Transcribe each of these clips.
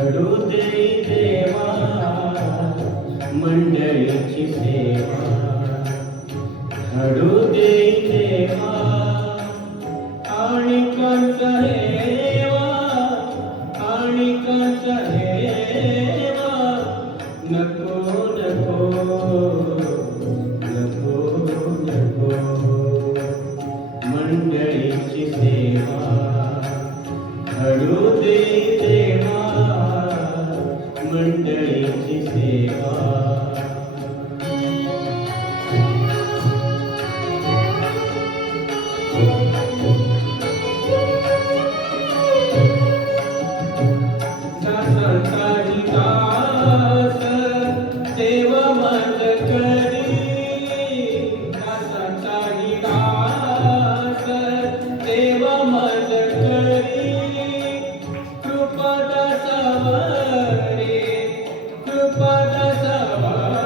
घडू दे देवा मंडळीची सेवा, घडू दे देवा आणि कंचा हेवा, आणि कंचा हेवा नको नको नको नको मंडळीची सेवा, घडू दे देवा मंडळीची सेवा. दासांचाही दास सेवा माझ करी, दासांचाही दास सेवा माझ करी, कृपा दासावरे, कृपा दासावरे,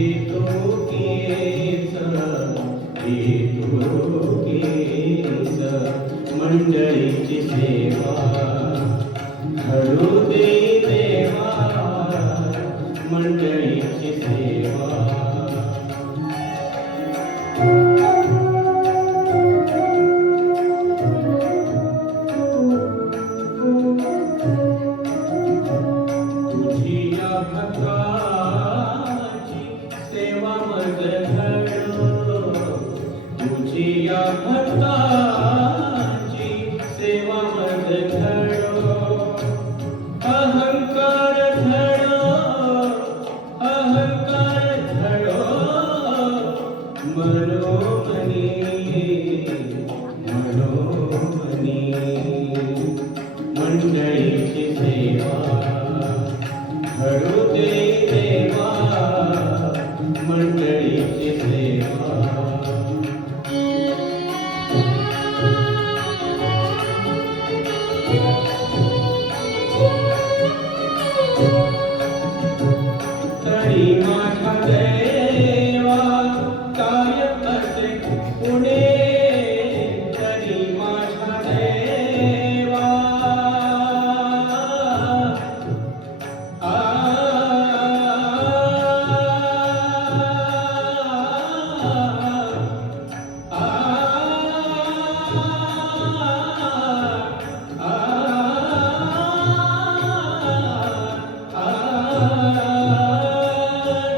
एतोकीच मंडळीची सेवा, घडू दे देवा मंडळीची सेवा. तुझी या भक्ताची सेवा मज घडो, तुझी या भक्ताची सेवा मज घडो, अहंकार झडो, अहंकार झडो, मनोमनी मनोमनी मंडळीची सेवा, घडू दे देवा मंडळीची सेवा. तरी माझ्या देवा काय असे पुणे, तरी माझ्या देवा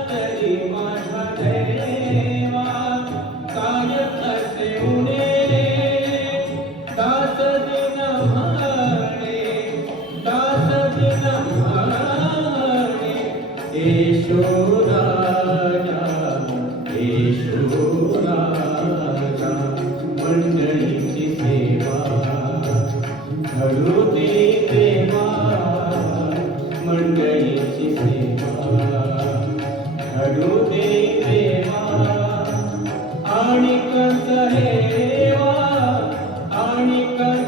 तरी माझ्या देवा काय असे उणे, दास दिन म्हणे, दास दिन म्हणे, येशू राजा, येशू राजा मंडळीची सेवा, घडू दे देवा मंडळीची सेवा, घडू दे देवा आणि कंचा हेवा, आणि कंचा